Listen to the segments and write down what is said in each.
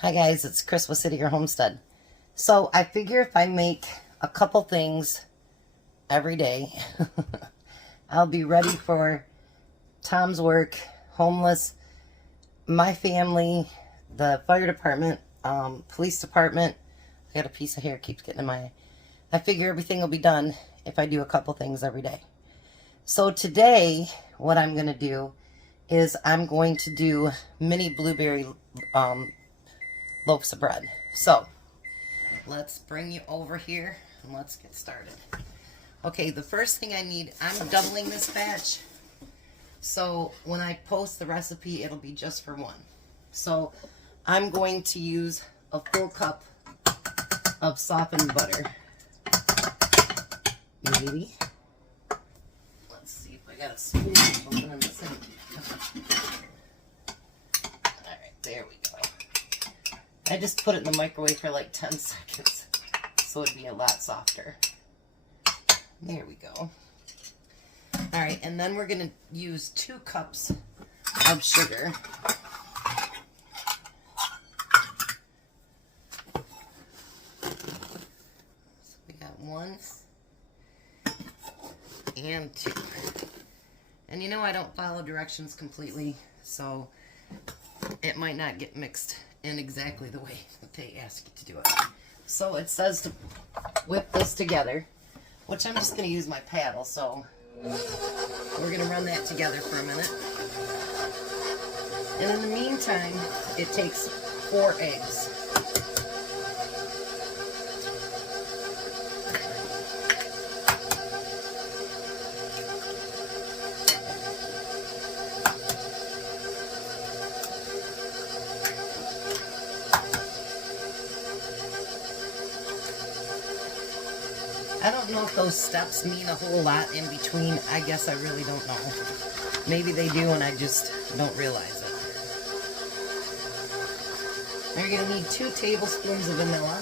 Hi guys, it's Chris with City Your Homestead. So I figure if I make a couple things every day, I'll be ready for Tom's work, homeless, my family, the fire department, police department. I got a piece of hair keeps getting in my eye. I figure everything will be done if I do a couple things every day. So today, what I'm going to do is I'm going to do mini blueberry loaves of bread. So let's bring you over here and let's get started. Okay, the first thing I need, I'm doubling this batch, so when I post the recipe it'll be just for one. So I'm going to use a full cup of softened butter. Maybe. Let's see if I got a spoon or something in the sink. Alright, there we go. I just put it in the microwave for like 10 seconds so it'd be a lot softer. There we go. Alright, and then we're going to use 2 cups of sugar. So we got 1 and 2. And you know I don't follow directions completely, so it might not get mixed in exactly the way that they ask you to do it. So it says to whip this together, which I'm just going to use my paddle, so we're going to run that together for a minute. And in the meantime, it takes 4 eggs. I don't know if those steps mean a whole lot in between. I guess I really don't know. Maybe they do and I just don't realize it. Now you're going to need 2 tablespoons of vanilla.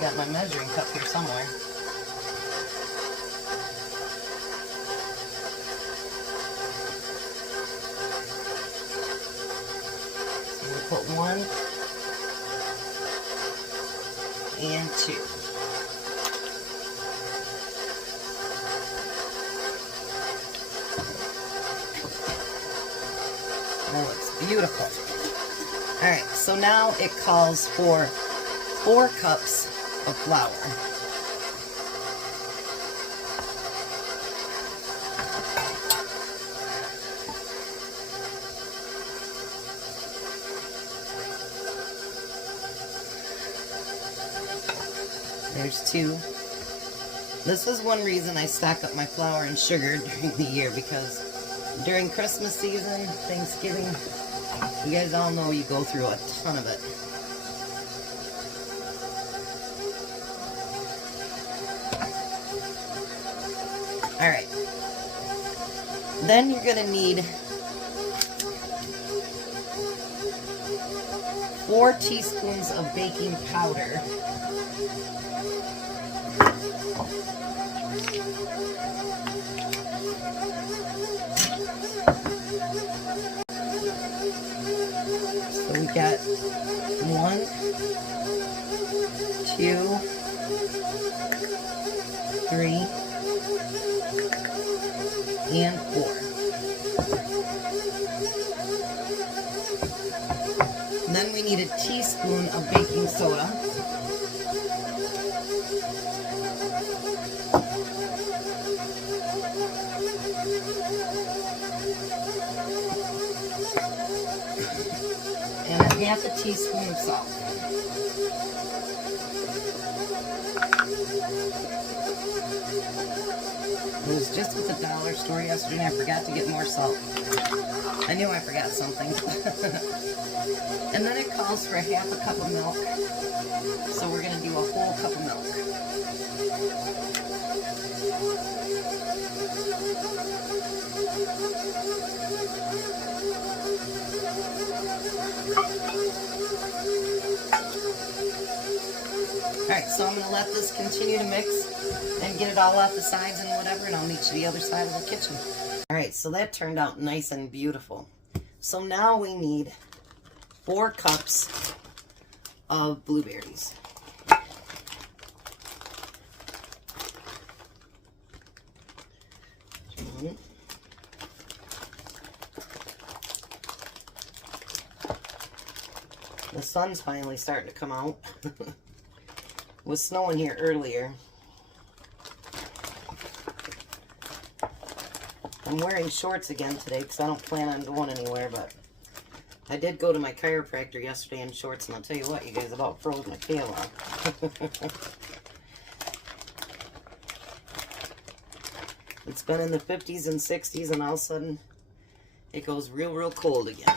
Got my measuring cup here somewhere. So we'll put 1 and 2. That looks beautiful. Alright, so now it calls for 4 cups of flour. There's 2. This is one reason I stock up my flour and sugar during the year, because during Christmas season, Thanksgiving, you guys all know you go through a ton of it. Alright. Then you're going to need 4 teaspoons of baking powder. So we got 1, 2, 3, and 4. And then we need a teaspoon of baking soda. And a half a teaspoon of salt. I was just at the dollar store yesterday and I forgot to get more salt. I knew I forgot something. And then it calls for half a cup of milk. So we're going to do a whole cup of milk. Alright, so I'm going to let this continue to mix and get it all off the sides and whatever, and I'll meet you the other side of the kitchen. Alright, so that turned out nice and beautiful. So now we need 4 cups of blueberries. The sun's finally starting to come out. It was snowing here earlier. I'm wearing shorts again today because I don't plan on going anywhere, but I did go to my chiropractor yesterday in shorts, and I'll tell you what, you guys, about froze my tail off. It's been in the 50s and 60s, and all of a sudden it goes real cold again.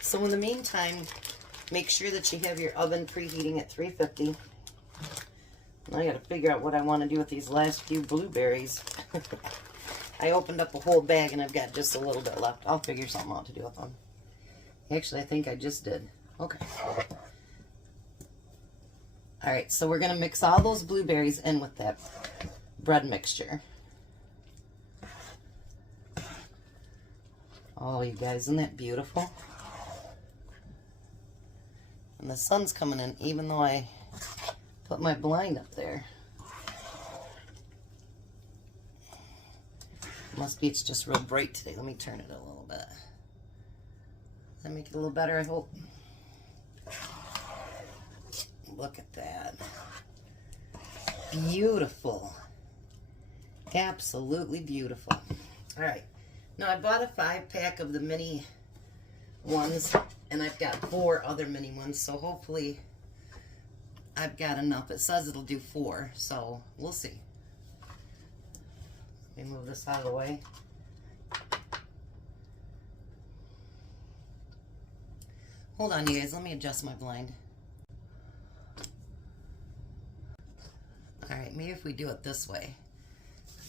So in the meantime, make sure that you have your oven preheating at 350. I gotta figure out what I want to do with these last few blueberries. I opened up a whole bag and I've got just a little bit left. I'll figure something out to do with them. Actually, I think I just did. Okay. Alright, so we're gonna mix all those blueberries in with that bread mixture. Oh, you guys, isn't that beautiful? And the sun's coming in, even though I put my blind up there. Must be it's just real bright today. Let me turn it a little bit. That make it a little better, I hope. Look at that. Beautiful. Absolutely beautiful. Alright. Now I bought a 5-pack of the mini ones, and I've got 4 other mini ones, so hopefully I've got enough. It says it'll do 4, so we'll see. Let me move this out of the way. Hold on, you guys. Let me adjust my blind. Alright, maybe if we do it this way.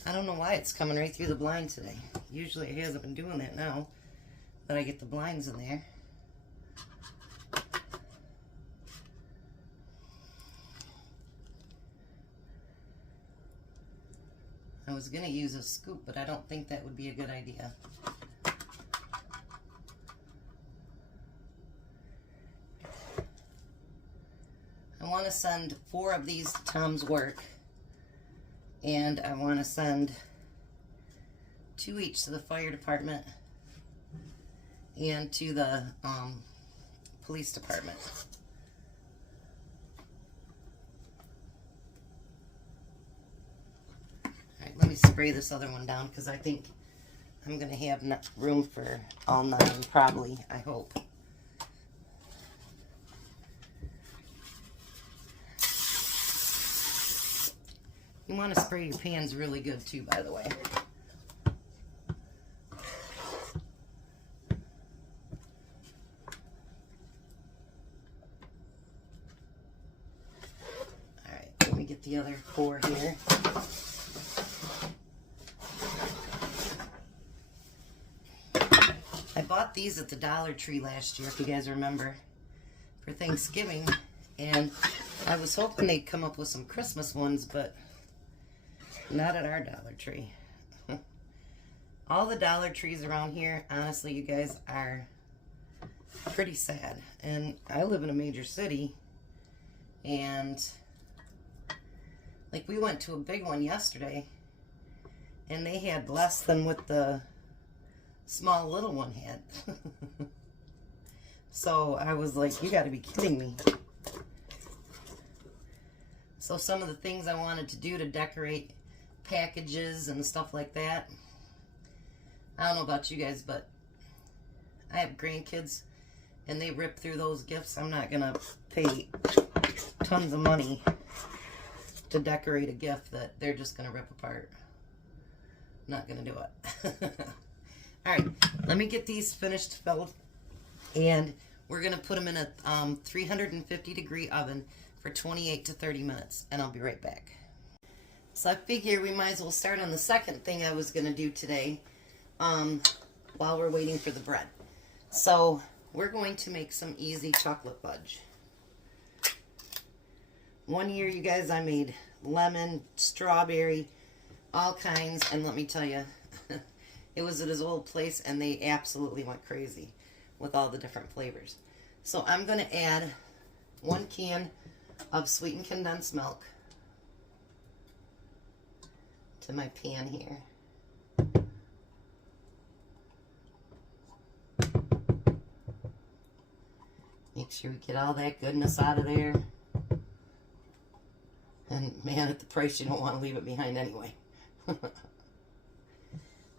I don't know why it's coming right through the blind today. Usually it hasn't been doing that now that I get the blinds in there. I was going to use a scoop, but I don't think that would be a good idea. I want to send 4 of these to Tom's work, and I want to send 2 each to the fire department and to the police department. Alright, let me spray this other one down because I think I'm going to have enough room for all 9, probably, I hope. You want to spray your pans really good too, by the way. Alright, let me get the other 4 here. I bought these at the Dollar Tree last year, if you guys remember, for Thanksgiving, and I was hoping they'd come up with some Christmas ones, but not at our Dollar Tree. All the Dollar Trees around here, honestly, you guys, are pretty sad. And I live in a major city, and like we went to a big one yesterday, and they had less than what the small little one had. So I was like, you got to be kidding me. So some of the things I wanted to do to decorate packages and stuff like that, I don't know about you guys, but I have grandkids and they rip through those gifts. I'm not gonna pay tons of money to decorate a gift that they're just gonna rip apart. Not gonna do it. Alright, let me get these finished filled, and we're gonna put them in a 350 degree oven for 28 to 30 minutes, and I'll be right back. So I figure we might as well start on the second thing I was going to do today while we're waiting for the bread. So we're going to make some easy chocolate fudge. One year, you guys, I made lemon, strawberry, all kinds, and let me tell you, It was at his old place, and they absolutely went crazy with all the different flavors. So I'm going to add 1 can of sweetened condensed milk to my pan here. Make sure we get all that goodness out of there. And man, at the price, you don't want to leave it behind anyway.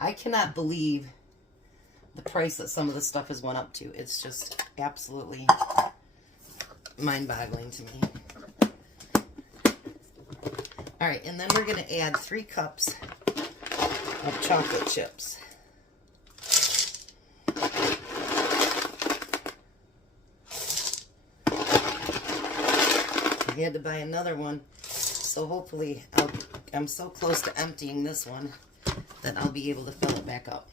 I cannot believe the price that some of this stuff has went up to. It's just absolutely mind-boggling to me. All right, and then we're going to add 3 cups of chocolate chips. I had to buy another one, so hopefully I'm so close to emptying this one that I'll be able to fill it back up.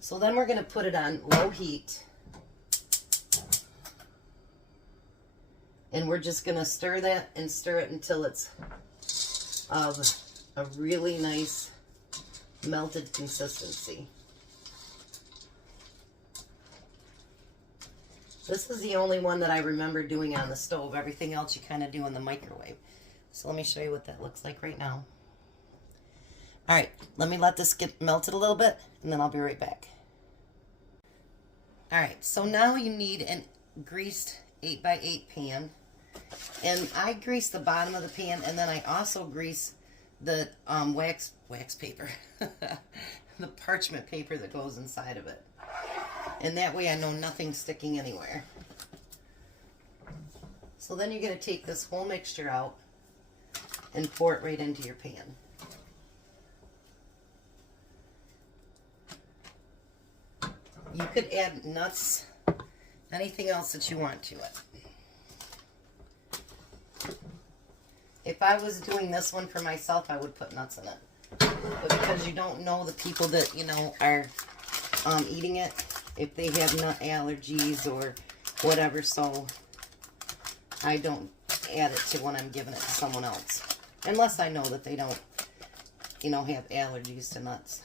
So then we're going to put it on low heat. And we're just going to stir that and stir it until it's of a really nice melted consistency. This is the only one that I remember doing on the stove. Everything else you kind of do in the microwave. So let me show you what that looks like right now. All right, let me let this get melted a little bit, and then I'll be right back. All right, so now you need a greased 8x8 pan. And I grease the bottom of the pan, and then I also grease the wax paper, the parchment paper that goes inside of it. And that way I know nothing's sticking anywhere. So then you're going to take this whole mixture out and pour it right into your pan. You could add nuts, anything else that you want to it. If I was doing this one for myself, I would put nuts in it. But because you don't know the people that, you know, are eating it, if they have nut allergies or whatever, so I don't add it to when I'm giving it to someone else. Unless I know that they don't, you know, have allergies to nuts.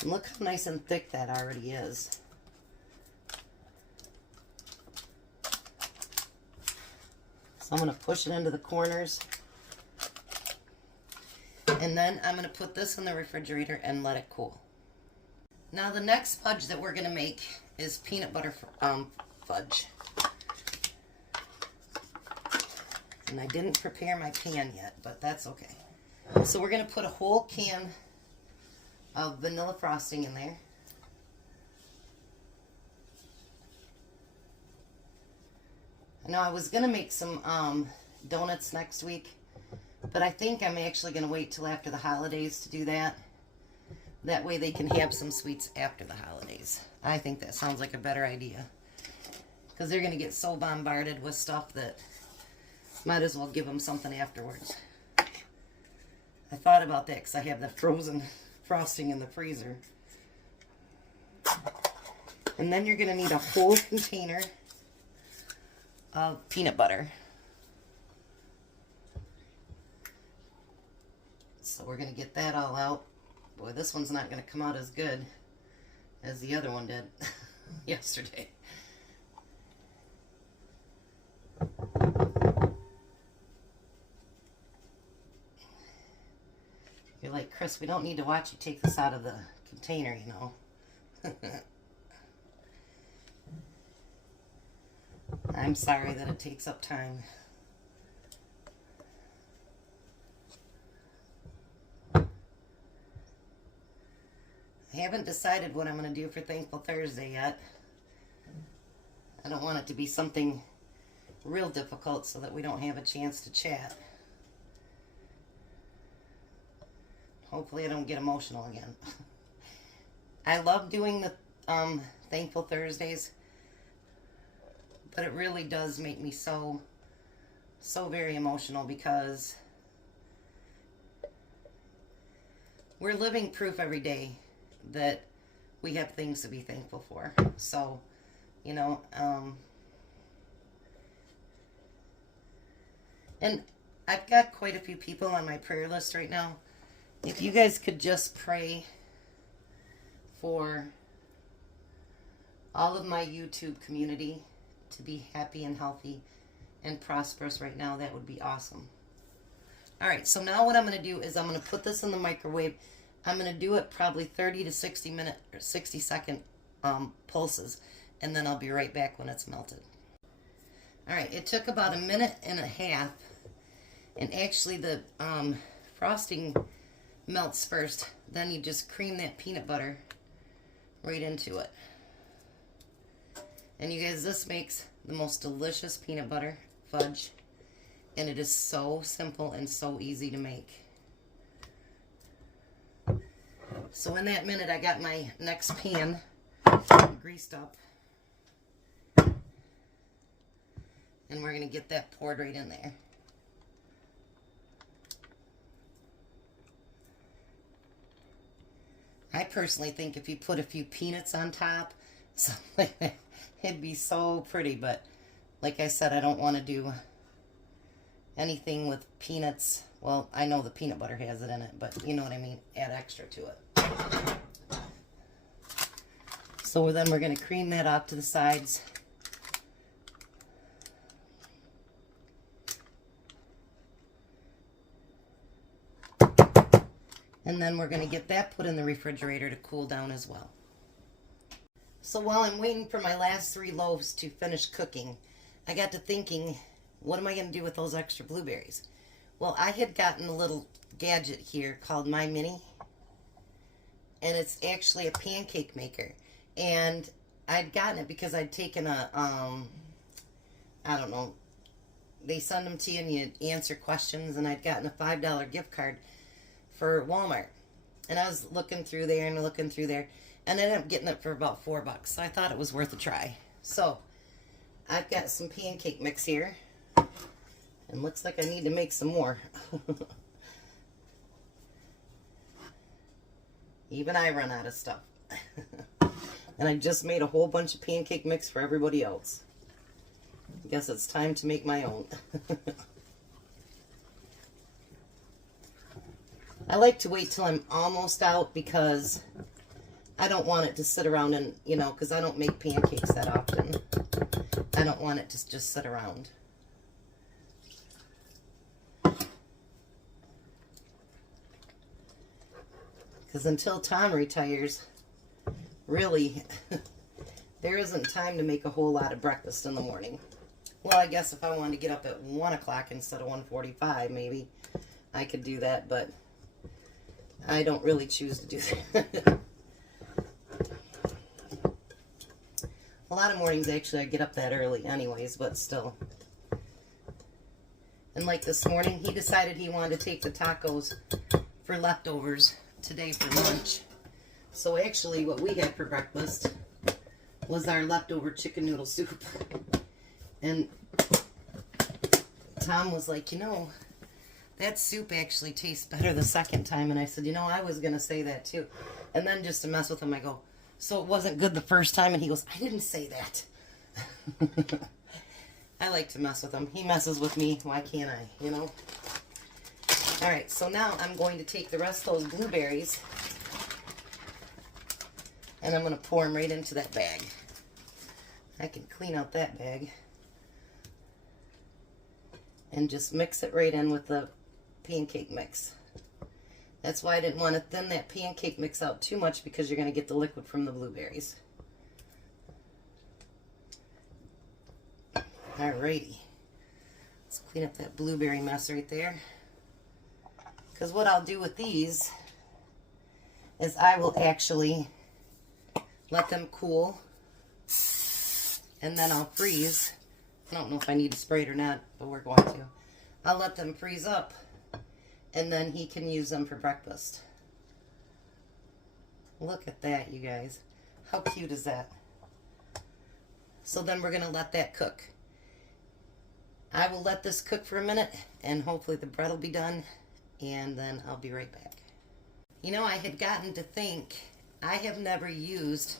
And look how nice and thick that already is. So I'm going to push it into the corners. And then I'm going to put this in the refrigerator and let it cool. Now the next fudge that we're going to make is peanut butter fudge. And I didn't prepare my pan yet, but that's okay. So we're going to put a whole can of vanilla frosting in there. I know I was going to make some donuts next week, but I think I'm actually going to wait till after the holidays to do that. That way they can have some sweets after the holidays. I think that sounds like a better idea. Because they're going to get so bombarded with stuff that might as well give them something afterwards. I thought about that because I have the frozen frosting in the freezer. And then you're going to need a whole container of peanut butter. So we're going to get that all out. Boy, this one's not going to come out as good as the other one did yesterday. You're like, Chris, we don't need to watch you take this out of the container, you know. I'm sorry that it takes up time. I haven't decided what I'm going to do for Thankful Thursday yet. I don't want it to be something real difficult so that we don't have a chance to chat. Hopefully I don't get emotional again. I love doing the Thankful Thursdays, but it really does make me so very emotional because we're living proof every day that we have things to be thankful for. So, you know, and I've got quite a few people on my prayer list right now. If you guys could just pray for all of my YouTube community to be happy and healthy and prosperous right now, that would be awesome. Alright, so now what I'm going to do is I'm going to put this in the microwave. I'm going to do it probably 30 to 60 second pulses, and then I'll be right back when it's melted. Alright, it took about 1.5 minutes, and actually the frosting melts first. Then you just cream that peanut butter right into it. And you guys, this makes the most delicious peanut butter fudge, and it is so simple and so easy to make. So in that minute, I got my next pan greased up, and we're going to get that poured right in there. I personally think if you put a few peanuts on top, something like that, it'd be so pretty, but like I said, I don't want to do anything with peanuts. Well, I know the peanut butter has it in it, but you know what I mean, add extra to it. So then we're going to cream that off to the sides. And then we're going to get that put in the refrigerator to cool down as well. So while I'm waiting for my last 3 loaves to finish cooking, I got to thinking, what am I going to do with those extra blueberries? Well, I had gotten a little gadget here called My Mini, and it's actually a pancake maker. And I'd gotten it because I'd taken a, I don't know, they send them to you and you answer questions, and I'd gotten a $5 gift card for Walmart. And I was looking through there and looking through there, and I ended up getting it for about $4. So I thought it was worth a try. So I've got some pancake mix here, and looks like I need to make some more. Even I run out of stuff. And I just made a whole bunch of pancake mix for everybody else. I guess it's time to make my own. I like to wait till I'm almost out because I don't want it to sit around and, you know, because I don't make pancakes that often. I don't want it to just sit around. Because until Tom retires, really, there isn't time to make a whole lot of breakfast in the morning. Well, I guess if I wanted to get up at 1 o'clock instead of 1:45, maybe I could do that, but I don't really choose to do that. A lot of mornings, actually, I get up that early anyways, but still. And like this morning, he decided he wanted to take the tacos for leftovers today for lunch. So actually, what we had for breakfast was our leftover chicken noodle soup. And Tom was like, you know, that soup actually tastes better the second time. And I said, you know, I was going to say that too. And then just to mess with him, I go, so it wasn't good the first time? And he goes, I didn't say that. I like to mess with him. He messes with me. Why can't I, you know? All right, so now I'm going to take the rest of those blueberries and I'm going to pour them right into that bag. I can clean out that bag and just mix it right in with the pancake mix. That's why I didn't want to thin that pancake mix out too much, because you're going to get the liquid from the blueberries. Alrighty. Let's clean up that blueberry mess right there. Because what I'll do with these is I will actually let them cool, and then I'll freeze. I don't know if I need to spray it or not, but we're going to. I'll let them freeze up, and then he can use them for breakfast. Look at that, you guys. How cute is that? So then we're going to let that cook. I will let this cook for a minute, and hopefully the bread will be done, and then I'll be right back. You know, I had gotten to think, I have never used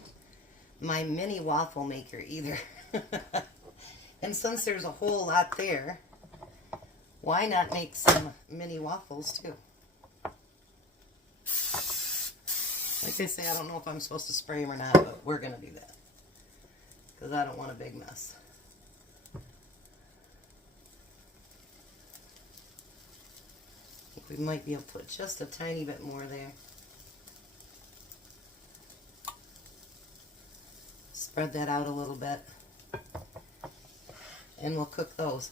my mini waffle maker either. And since there's a whole lot there, why not make some mini waffles too? Like they say, I don't know if I'm supposed to spray them or not, but we're going to do that. Because I don't want a big mess. I think we might be able to put just a tiny bit more there. Spread that out a little bit. And we'll cook those.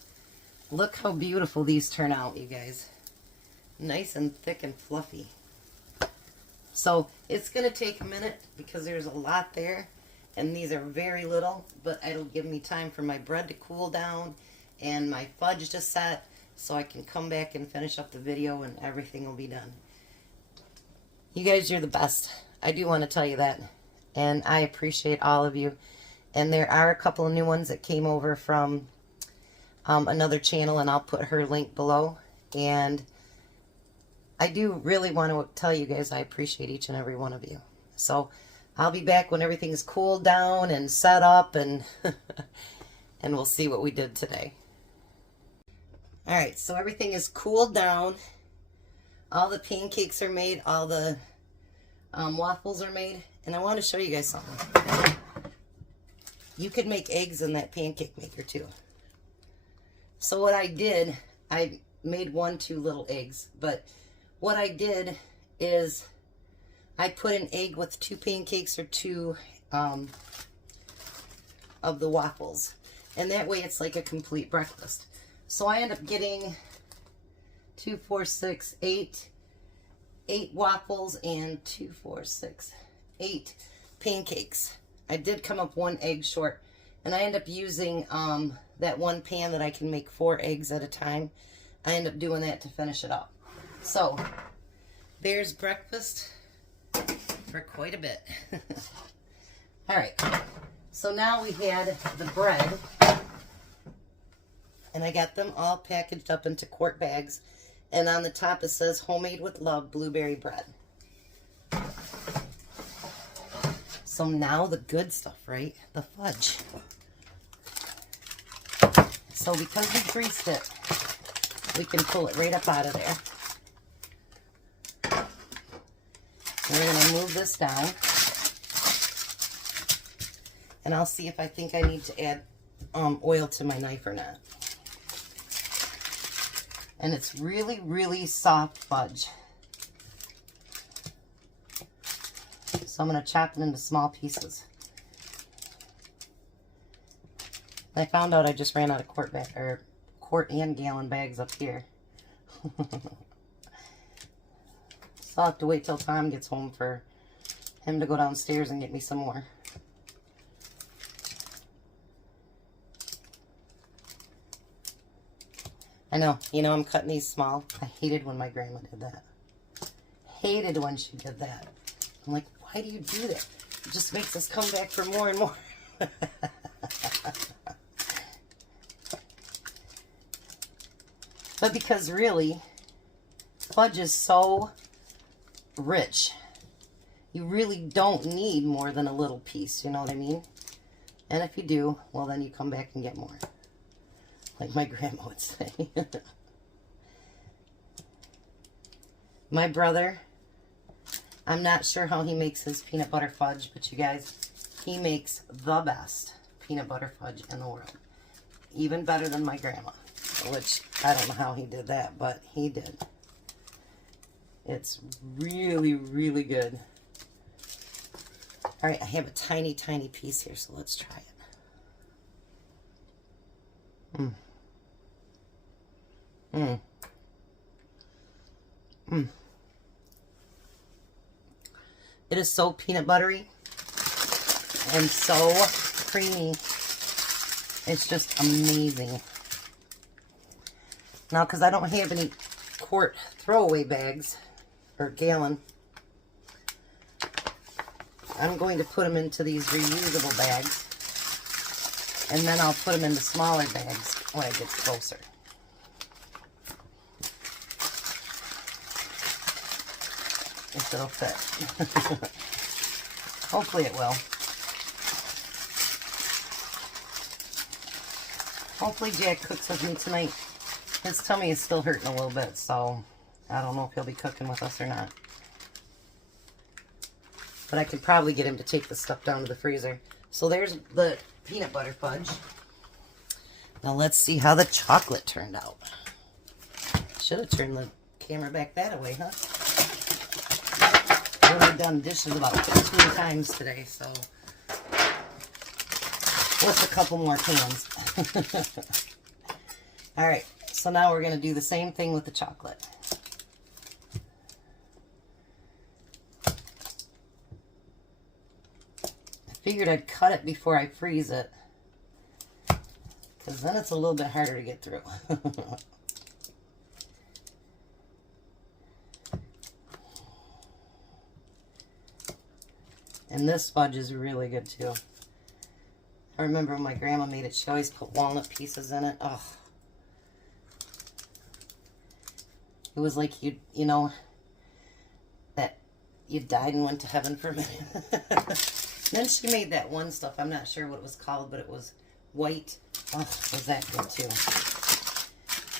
Look how beautiful these turn out, you guys. Nice and thick and fluffy. So it's going to take a minute because there's a lot there. And these are very little, but it'll give me time for my bread to cool down and my fudge to set so I can come back and finish up the video and everything will be done. You guys, you're the best. I do want to tell you that. And I appreciate all of you. And there are a couple of new ones that came over from another channel, and I'll put her link below. And I do really want to tell you guys I appreciate each and every one of you. So I'll be back when everything's cooled down and set up, and and we'll see what we did today. Alright, so everything is cooled down. All the pancakes are made, all the waffles are made, and I want to show you guys something. You could make eggs in that pancake maker too. So what I did, I made 2 little eggs, but what I did is I put an egg with 2 pancakes or 2 of the waffles. And that way it's like a complete breakfast. So I end up getting 2, 4, 6, 8 waffles and 2, 4, 6, 8 pancakes. I did come up 1 egg short. And I end up using that one pan that I can make 4 eggs at a time. I end up doing that to finish it up. So there's breakfast for quite a bit. Alright, so now we had the bread, and I got them all packaged up into quart bags, and on the top it says homemade with love blueberry bread. So now the good stuff, right? The fudge. So because we greased it, we can pull it right up out of there. We're going to move this down. And I'll see if I think I need to add oil to my knife or not. And it's really, really soft fudge. So I'm going to chop it into small pieces. I found out I just ran out of quart and gallon bags up here. So I'll have to wait till Tom gets home for him to go downstairs and get me some more. I know, you know, I'm cutting these small. I hated when my grandma did that. Hated when she did that. I'm like, why do you do that? It just makes us come back for more and more. But because really, fudge is so rich. You really don't need more than a little piece, you know what I mean? And if you do, well then you come back and get more. Like my grandma would say. My brother, I'm not sure how he makes his peanut butter fudge, but you guys, he makes the best peanut butter fudge in the world. Even better than my grandma, which I don't know how he did that, but he did. It's really, really good. All right, I have a tiny, tiny piece here, so let's try it. It is so peanut buttery and so creamy. It's just amazing. Now, because I don't have any quart throwaway bags or gallon, I'm going to put them into these reusable bags, and then I'll put them into smaller bags when it gets closer. If it'll fit. Hopefully it will. Hopefully Jack cooks with me tonight. His tummy is still hurting a little bit, so I don't know if he'll be cooking with us or not. But I could probably get him to take the stuff down to the freezer. So there's the peanut butter fudge. Now let's see how the chocolate turned out. Should have turned the camera back that way, huh? I've only done dishes about 15 times today, so what's a couple more cans? Alright, so now we're going to do the same thing with the chocolate. I figured I'd cut it before I freeze it, because then it's a little bit harder to get through. And this fudge is really good too. I remember when my grandma made it, she always put walnut pieces in it. Oh, it was like you know, that you died and went to heaven for a minute. Then she made that one stuff, I'm not sure what it was called, but it was white. Oh, was that good too.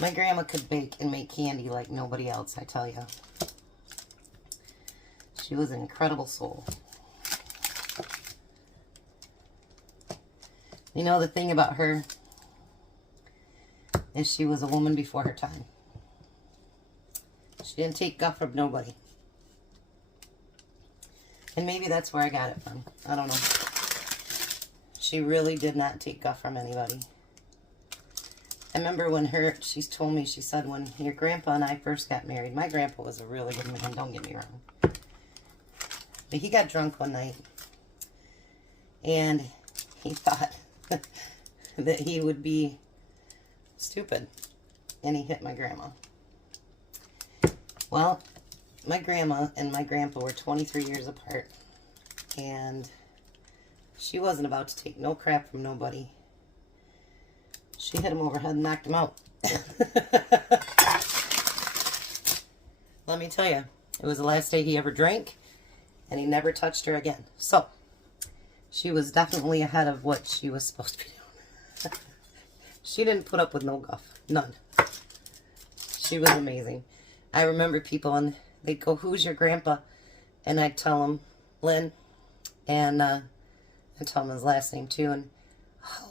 My grandma could bake and make candy like nobody else, I tell you. She was an incredible soul. You know, the thing about her is she was a woman before her time. She didn't take guff from nobody. And maybe that's where I got it from. I don't know. She really did not take guff from anybody. I remember when she told me, she said, when your grandpa and I first got married, my grandpa was a really good man, don't get me wrong. But he got drunk one night. And he thought that he would be stupid, and he hit my grandma. Well, my grandma and my grandpa were 23 years apart, and she wasn't about to take no crap from nobody. She hit him overhead and knocked him out. Let me tell you, it was the last day he ever drank, and he never touched her again. So she was definitely ahead of what she was supposed to be doing. She didn't put up with no guff. None. She was amazing. I remember people, and they'd go, who's your grandpa? And I'd tell them, Lynn. And I'd tell him his last name too. And,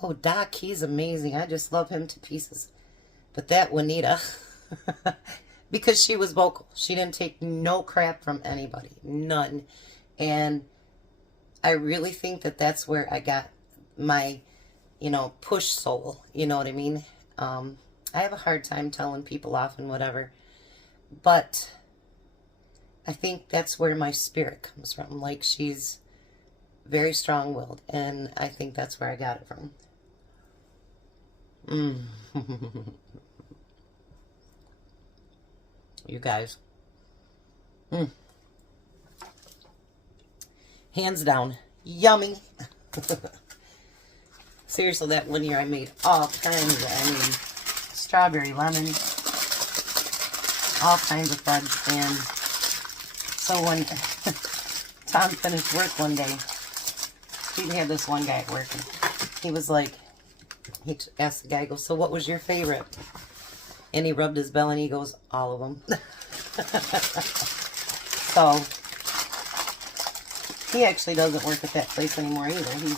oh, Doc, he's amazing. I just love him to pieces. But that Juanita, because she was vocal. She didn't take no crap from anybody. None. And I really think that that's where I got my, push soul. You know what I mean? I have a hard time telling people off and whatever. But I think that's where my spirit comes from. Like, she's very strong-willed. And I think that's where I got it from. You guys. Hands down. Yummy. Seriously, that one year I made all kinds of, strawberry, lemon, all kinds of fudge. And so when Tom finished work one day, he had this one guy at work, and he was like, he asked the guy, he goes, so what was your favorite? And he rubbed his belly and he goes, all of them. So he actually doesn't work at that place anymore either.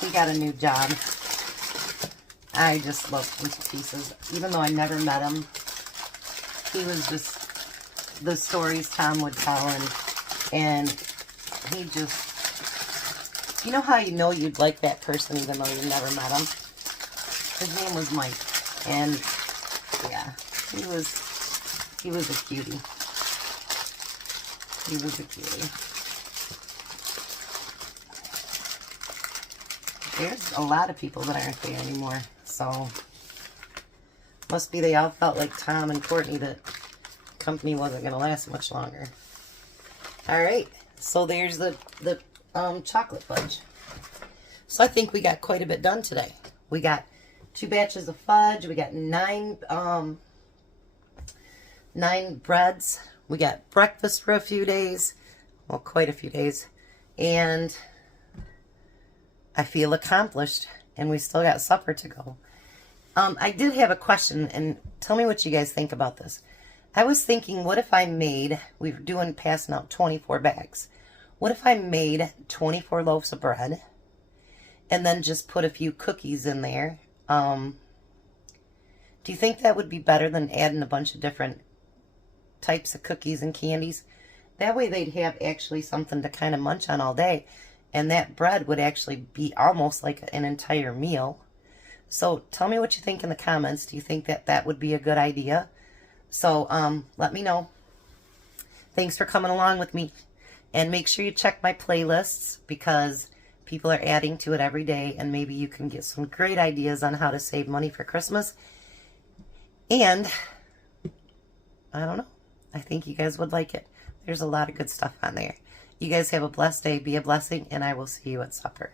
He got a new job. I just love him to pieces. Even though I never met him, he was just the stories Tom would tell, and he just, you know how you know you'd like that person even though you never met him? His name was Mike, and yeah, he was a cutie. He was a cutie. There's a lot of people that aren't there anymore, so must be they all felt like Tom and Courtney that company wasn't going to last much longer. All right, so there's the chocolate fudge. So I think we got quite a bit done today. We got 2 batches of fudge. We got 9 breads. We got breakfast for a few days. Well, quite a few days. And I feel accomplished. And we still got supper to go. I did have a question, and tell me what you guys think about this. I was thinking, what if I made, we were passing out 24 bags. What if I made 24 loaves of bread and then just put a few cookies in there? Do you think that would be better than adding a bunch of different types of cookies and candies? That way they'd have actually something to kind of munch on all day. And that bread would actually be almost like an entire meal. So tell me what you think in the comments. Do you think that that would be a good idea? So let me know. Thanks for coming along with me. And make sure you check my playlists because people are adding to it every day. And maybe you can get some great ideas on how to save money for Christmas. And I don't know. I think you guys would like it. There's a lot of good stuff on there. You guys have a blessed day. Be a blessing. And I will see you at supper.